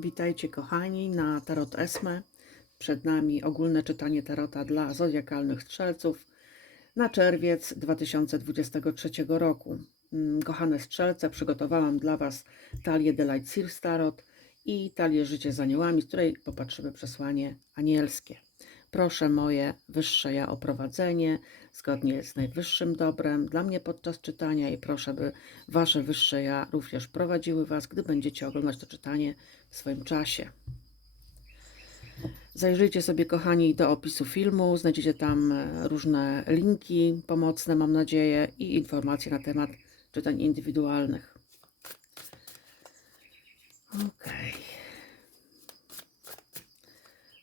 Witajcie kochani na Tarot Esme. Przed nami ogólne czytanie tarota dla zodiakalnych strzelców na czerwiec 2023 roku. Mm, Kochane strzelce, przygotowałam dla Was talię The Light Seals Tarot i talię Życie z aniołami, z której popatrzymy przesłanie anielskie. Proszę moje wyższe ja o prowadzenie zgodnie z najwyższym dobrem dla mnie podczas czytania i proszę, by wasze wyższe ja również prowadziły was, gdy będziecie oglądać to czytanie w swoim czasie. Zajrzyjcie sobie, kochani, do opisu filmu. Znajdziecie tam e, różne linki pomocne, mam nadzieję, i informacje na temat czytań indywidualnych. Okej.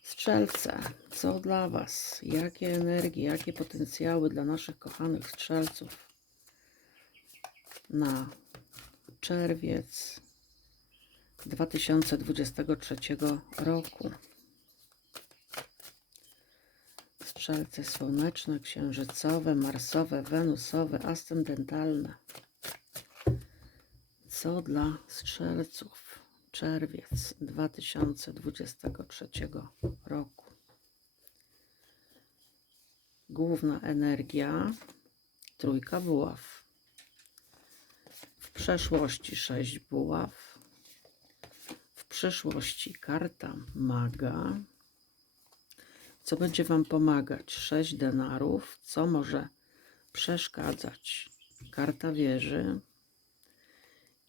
Strzelce, co dla Was? Jakie energie, jakie potencjały dla naszych kochanych strzelców na czerwiec 2023 roku? Strzelce słoneczne, księżycowe, marsowe, wenusowe, ascendentalne. Co dla strzelców? Czerwiec 2023 roku. Główna energia trójka buław. W przeszłości sześć buław. W przyszłości karta maga. Co będzie Wam pomagać? Sześć denarów. Co może przeszkadzać? Karta wieży.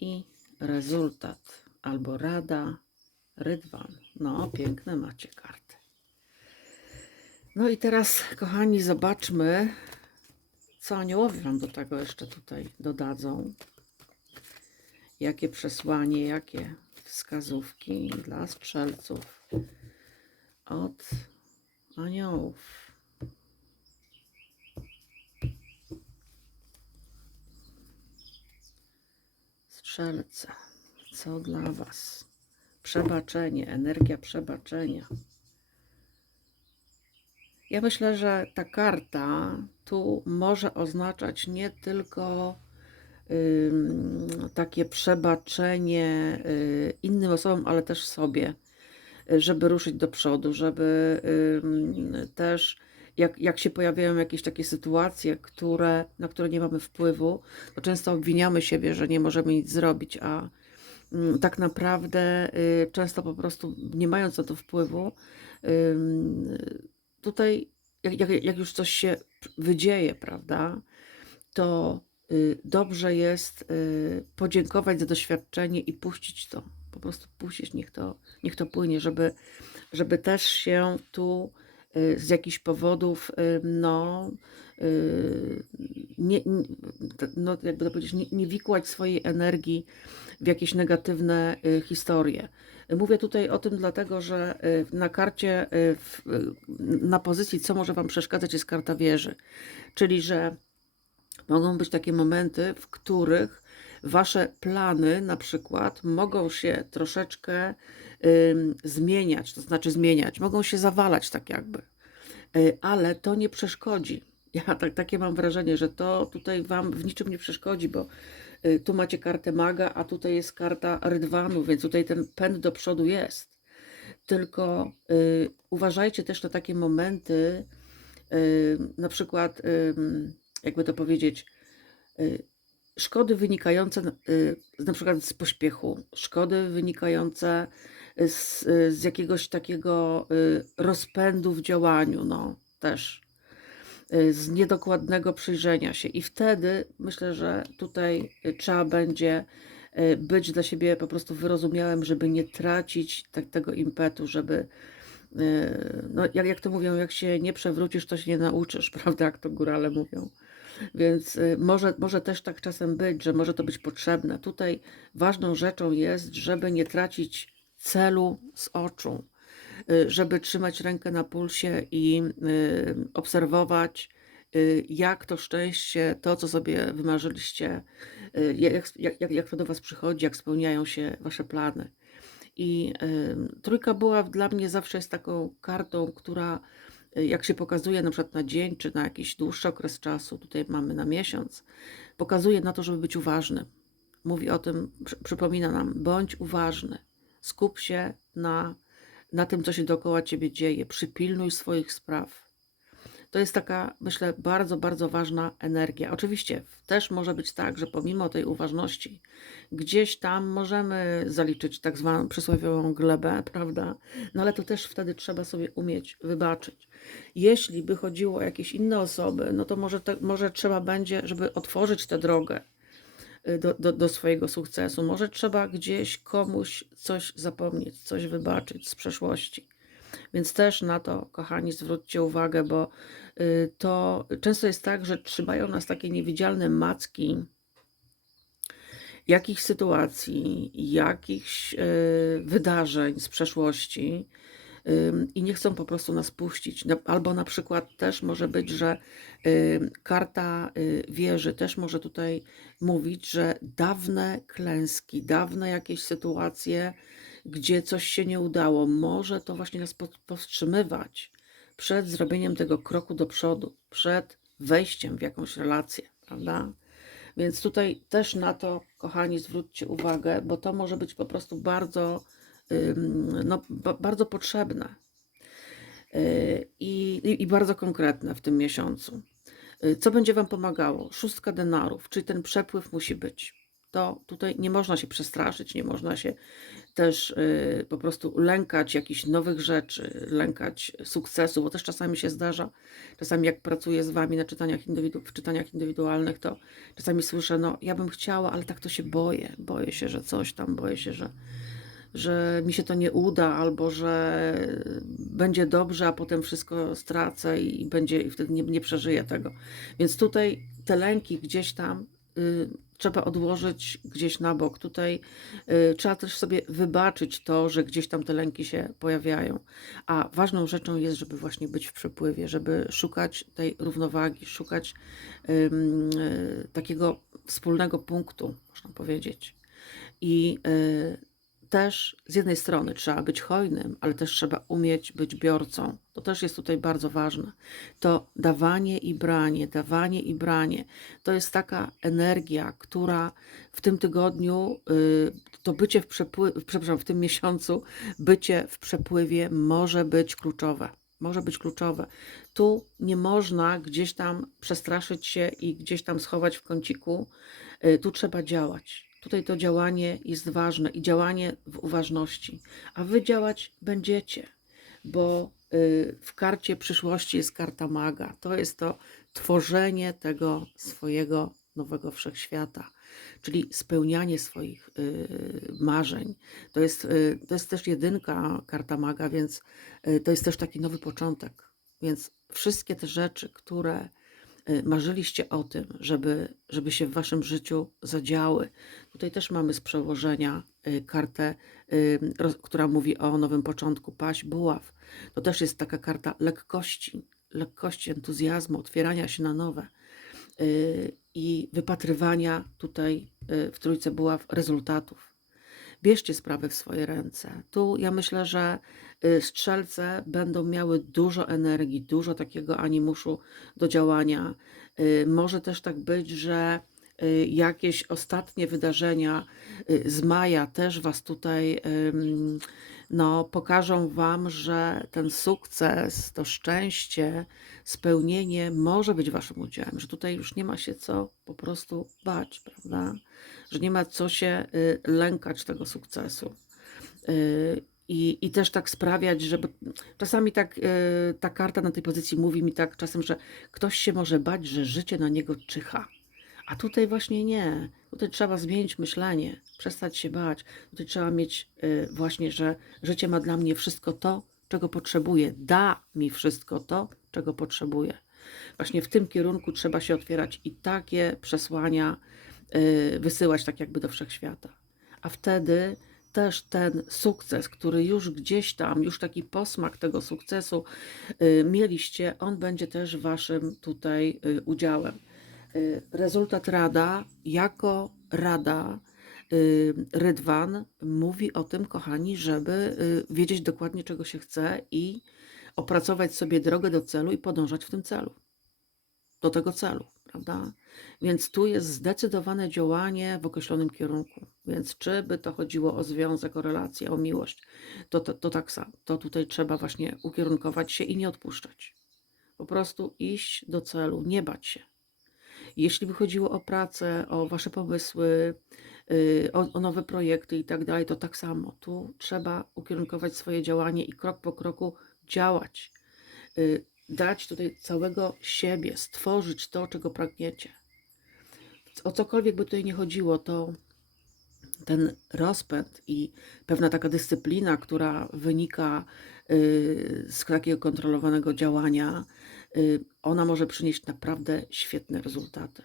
I rezultat albo rada rydwan. No, piękne macie karty. No i teraz, kochani, zobaczmy, co aniołowie Wam do tego jeszcze tutaj dodadzą. Jakie przesłanie, jakie wskazówki dla strzelców od aniołów. Strzelce, co dla Was? Przebaczenie, energia przebaczenia. Ja myślę, że ta karta tu może oznaczać nie tylko takie przebaczenie y, innym osobom, ale też sobie, żeby ruszyć do przodu, żeby też jak, jak się pojawiają jakieś takie sytuacje, które, na które nie mamy wpływu, to często obwiniamy siebie, że nie możemy nic zrobić, a mm, tak naprawdę y, często po prostu nie mając na to wpływu, tutaj jak, jak, jak już coś się wydzieje, prawda, to y, dobrze jest y, podziękować za doświadczenie i puścić to. Po prostu puścić, niech to, niech to płynie, żeby, żeby też się tu y, z jakichś powodów, no, nie, no jakby to powiedzieć, nie, nie wikłać swojej energii w jakieś negatywne historie. Mówię tutaj o tym dlatego, że y, na karcie, y, y, na pozycji, co może Wam przeszkadzać, jest karta wieży. Czyli, że mogą być takie momenty, w których Wasze plany na przykład mogą się troszeczkę ym, zmieniać, to znaczy zmieniać, mogą się zawalać tak jakby, Y, ale to nie przeszkodzi. Ja tak, takie mam wrażenie, że to tutaj Wam w niczym nie przeszkodzi, bo y, tu macie kartę maga, a tutaj jest karta rydwanu, więc tutaj ten pęd do przodu jest. Tylko y, uważajcie też na takie momenty, y, na przykład, ym, jakby to powiedzieć, y, szkody wynikające y, na przykład z pośpiechu, szkody wynikające z, y, z jakiegoś takiego y, rozpędu w działaniu, no też y, z niedokładnego przyjrzenia się. I wtedy myślę, że tutaj y, trzeba będzie y, być dla siebie po prostu wyrozumiałym, żeby nie tracić tak, tego impetu, żeby y, no, jak, jak to mówią, jak się nie przewrócisz, to się nie nauczysz, prawda, jak to górale mówią. Więc y, może, może też tak czasem być, że może to być potrzebne. Tutaj ważną rzeczą jest, żeby nie tracić celu z oczu, y, żeby trzymać rękę na pulsie i y, obserwować, y, jak to szczęście, to co sobie wymarzyliście, y, jak, jak, jak, to do Was przychodzi, jak spełniają się Wasze plany. I y, trójka była dla mnie zawsze jest taką kartą, która y, jak się pokazuje na przykład na dzień, czy na jakiś dłuższy okres czasu, tutaj mamy na miesiąc, pokazuje na to, żeby być uważnym. Mówi o tym, przy, przypomina nam, bądź uważny. skup się na, na tym, co się dookoła ciebie dzieje, przypilnuj swoich spraw. To jest taka, myślę, bardzo, bardzo ważna energia. Oczywiście też może być tak, że pomimo tej uważności, gdzieś tam możemy zaliczyć tak zwaną przysłowiową glebę, prawda? No ale to też wtedy trzeba sobie umieć wybaczyć. Jeśli by chodziło o jakieś inne osoby, no to może, te, może trzeba będzie, żeby otworzyć tę drogę do, do, do swojego sukcesu. Może trzeba gdzieś komuś coś zapomnieć, coś wybaczyć z przeszłości. Więc też na to, kochani, zwróćcie uwagę, bo y, to często jest tak, że trzymają nas takie niewidzialne macki jakichś sytuacji, jakichś y, wydarzeń z przeszłości i nie chcą po prostu nas puścić. Albo na przykład też może być, że karta y, wieży też może tutaj mówić, że dawne klęski, dawne jakieś sytuacje, gdzie coś się nie udało, może to właśnie nas powstrzymywać przed zrobieniem tego kroku do przodu, przed wejściem w jakąś relację, prawda? Więc tutaj też na to, kochani, zwróćcie uwagę, bo to może być po prostu bardzo, no, ba- bardzo potrzebne yy, i, i- bardzo konkretne w tym miesiącu. Yy, Co będzie Wam pomagało? Szóstka denarów, czyli ten przepływ musi być. To tutaj nie można się przestraszyć, nie można się też yy, po prostu lękać jakichś nowych rzeczy, lękać sukcesu, bo też czasami się zdarza, czasami jak pracuję z Wami na czytaniach indywidu- w czytaniach indywidualnych, to czasami słyszę, no ja bym chciała, ale tak to się boję. Boję się, że coś tam, boję się, że, że mi się to nie uda, albo że będzie dobrze, a potem wszystko stracę i będzie i wtedy nie, nie przeżyję tego. Więc tutaj te lęki gdzieś tam y, trzeba odłożyć gdzieś na bok. Tutaj y, trzeba też sobie wybaczyć to, że gdzieś tam te lęki się pojawiają. A ważną rzeczą jest, żeby właśnie być w przepływie, żeby szukać tej równowagi, szukać ym, y, takiego wspólnego punktu, można powiedzieć. I y, też z jednej strony trzeba być hojnym, ale też trzeba umieć być biorcą. To też jest tutaj bardzo ważne. To dawanie i branie, dawanie i branie to jest taka energia, która w tym tygodniu, y, to bycie w przepływie, przepraszam, w tym miesiącu, bycie w przepływie może być kluczowe. Może być kluczowe. Tu nie można gdzieś tam przestraszyć się i gdzieś tam schować w kąciku. Y, Tu trzeba działać. Tutaj to działanie jest ważne i działanie w uważności. A wy działać będziecie, bo y, w karcie przyszłości jest karta maga. To jest to tworzenie tego swojego nowego wszechświata, czyli spełnianie swoich y, marzeń. To jest, y, to jest też jedynka karta maga, więc to jest też taki nowy początek. Więc wszystkie te rzeczy, które marzyliście o tym, żeby, żeby się w waszym życiu zadziały. Tutaj też mamy z przełożenia y, kartę, y, która mówi o nowym początku, paść, buław. To też jest taka karta lekkości, lekkości, entuzjazmu, otwierania się na nowe y, i wypatrywania tutaj y, w Trójce Buław rezultatów. Bierzcie sprawę w swoje ręce. Tu ja myślę, że y, strzelce będą miały dużo energii, dużo takiego animuszu do działania. Y, Może też tak być, że jakieś ostatnie wydarzenia y, z maja też Was tutaj no, pokażą Wam, że ten sukces, to szczęście, spełnienie może być Waszym udziałem, że tutaj już nie ma się co po prostu bać, prawda? Że nie ma co się y, lękać tego sukcesu. Y, I, I też tak sprawiać, żeby czasami tak y, ta karta na tej pozycji mówi mi tak czasem, że ktoś się może bać, że życie na niego czyha. A tutaj właśnie nie. Tutaj trzeba zmienić myślenie, przestać się bać. Tutaj trzeba mieć y, właśnie, że życie ma dla mnie wszystko to, czego potrzebuję. Da mi wszystko to, czego potrzebuję. Właśnie w tym kierunku trzeba się otwierać i takie przesłania y, wysyłać tak jakby do wszechświata. A wtedy też ten sukces, który już gdzieś tam, już taki posmak tego sukcesu y, mieliście, on będzie też waszym tutaj y, udziałem. Y, Rezultat rada jako rada y, Rydwan mówi o tym, kochani, żeby y, wiedzieć dokładnie czego się chce i opracować sobie drogę do celu i podążać w tym celu. Do tego celu, prawda? Więc tu jest zdecydowane działanie w określonym kierunku. Więc czy by to chodziło o związek, o relację, o miłość, to, to, to tak samo. To tutaj trzeba właśnie ukierunkować się i nie odpuszczać. Po prostu iść do celu, nie bać się. Jeśli by chodziło o pracę, o wasze pomysły, yy, o, o nowe projekty i tak dalej, to tak samo. Tu trzeba ukierunkować swoje działanie i krok po kroku działać. Yy, dać tutaj całego siebie, stworzyć to, czego pragniecie. O cokolwiek by tutaj nie chodziło, to ten rozpęd i pewna taka dyscyplina, która wynika y, z takiego kontrolowanego działania, y, ona może przynieść naprawdę świetne rezultaty.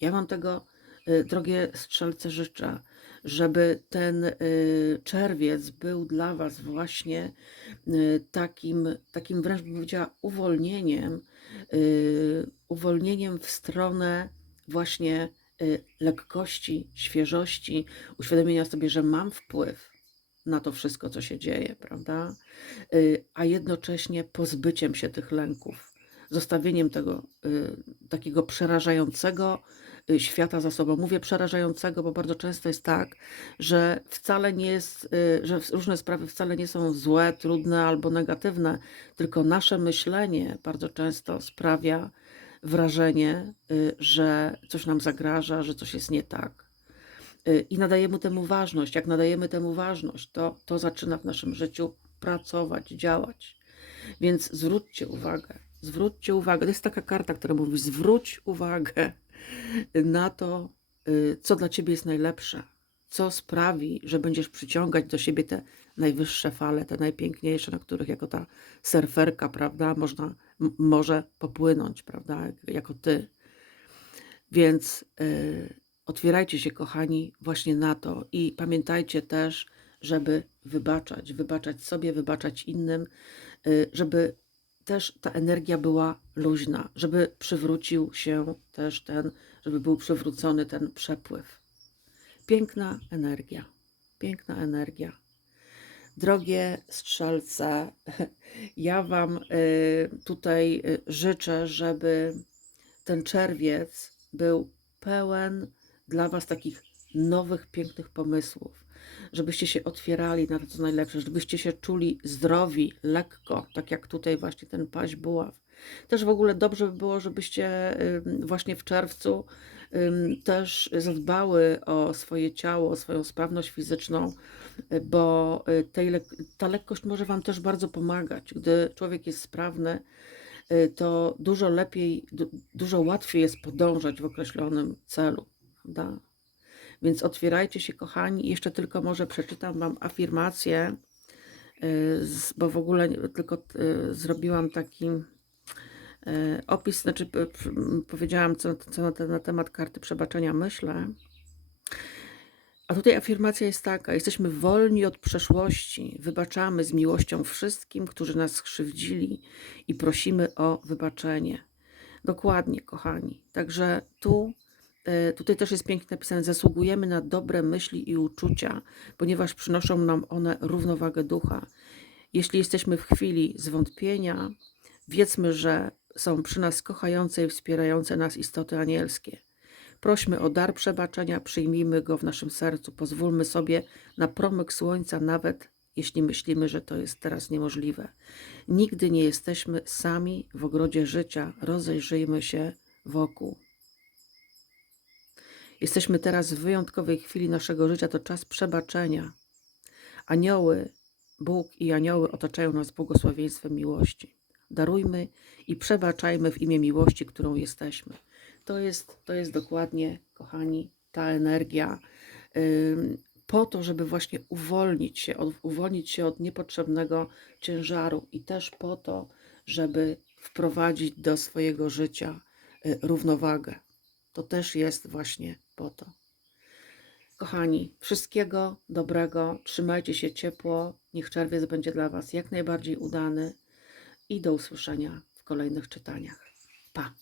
Ja Wam tego, y, drogie strzelce, życzę, żeby ten y, czerwiec był dla Was właśnie y, takim, takim wręcz bym powiedziała uwolnieniem, y, uwolnieniem w stronę właśnie y, lekkości, świeżości, uświadomienia sobie, że mam wpływ na to wszystko, co się dzieje, prawda? Y, A jednocześnie pozbyciem się tych lęków, zostawieniem tego y, takiego przerażającego y, świata za sobą. Mówię przerażającego, bo bardzo często jest tak, że wcale nie jest, y, że różne sprawy wcale nie są złe, trudne albo negatywne, tylko nasze myślenie bardzo często sprawia wrażenie, że coś nam zagraża, że coś jest nie tak. I nadajemy temu ważność. Jak nadajemy temu ważność, to to zaczyna w naszym życiu pracować, działać. Więc zwróćcie uwagę, zwróćcie uwagę. To jest taka karta, która mówi: zwróć uwagę na to, y, co dla ciebie jest najlepsze, co sprawi, że będziesz przyciągać do siebie te najwyższe fale, te najpiękniejsze, na których jako ta surferka, prawda, można, może popłynąć, prawda, jak- jako ty. Więc y, otwierajcie się, kochani, właśnie na to i pamiętajcie też, żeby wybaczać, wybaczać sobie, wybaczać innym, y, żeby też ta energia była luźna, żeby przywrócił się też ten, żeby był przywrócony ten przepływ. Piękna energia, piękna energia. Drogie strzelce, ja Wam y, tutaj y, życzę, żeby ten czerwiec był pełen dla Was takich nowych, pięknych pomysłów, żebyście się otwierali na to, co najlepsze, żebyście się czuli zdrowi, lekko, tak jak tutaj właśnie ten paź buław. Też w ogóle dobrze by było, żebyście właśnie w czerwcu też zadbały o swoje ciało, o swoją sprawność fizyczną, y, bo y, tej ta lekkość może Wam też bardzo pomagać. Gdy człowiek jest sprawny, y, to dużo lepiej, du- dużo łatwiej jest podążać w określonym celu. Prawda? Więc otwierajcie się, kochani. Jeszcze tylko może przeczytam Wam afirmację, z- bo w ogóle tylko y, zrobiłam taki y, opis, znaczy powiedziałam, co, co na, te, na temat karty przebaczenia myślę. A tutaj afirmacja jest taka: jesteśmy wolni od przeszłości, wybaczamy z miłością wszystkim, którzy nas skrzywdzili i prosimy o wybaczenie. Dokładnie, kochani. Także tu, e, tutaj też jest pięknie napisane: zasługujemy na dobre myśli i uczucia, ponieważ przynoszą nam one równowagę ducha. Jeśli jesteśmy w chwili zwątpienia, wiedzmy, że są przy nas kochające i wspierające nas istoty anielskie. Prośmy o dar przebaczenia, przyjmijmy go w naszym sercu, pozwólmy sobie na promyk słońca, nawet jeśli myślimy, że to jest teraz niemożliwe. Nigdy nie jesteśmy sami w ogrodzie życia, rozejrzyjmy się wokół. Jesteśmy teraz w wyjątkowej chwili naszego życia, to czas przebaczenia. Anioły, Bóg i anioły otaczają nas błogosławieństwem miłości. Darujmy i przebaczajmy w imię miłości, którą jesteśmy. To jest, to jest dokładnie, kochani, ta energia ym, po to, żeby właśnie uwolnić się, od, uwolnić się od niepotrzebnego ciężaru i też po to, żeby wprowadzić do swojego życia y, równowagę. To też jest właśnie po to. Kochani, wszystkiego dobrego, trzymajcie się ciepło, niech czerwiec będzie dla Was jak najbardziej udany i do usłyszenia w kolejnych czytaniach. Pa!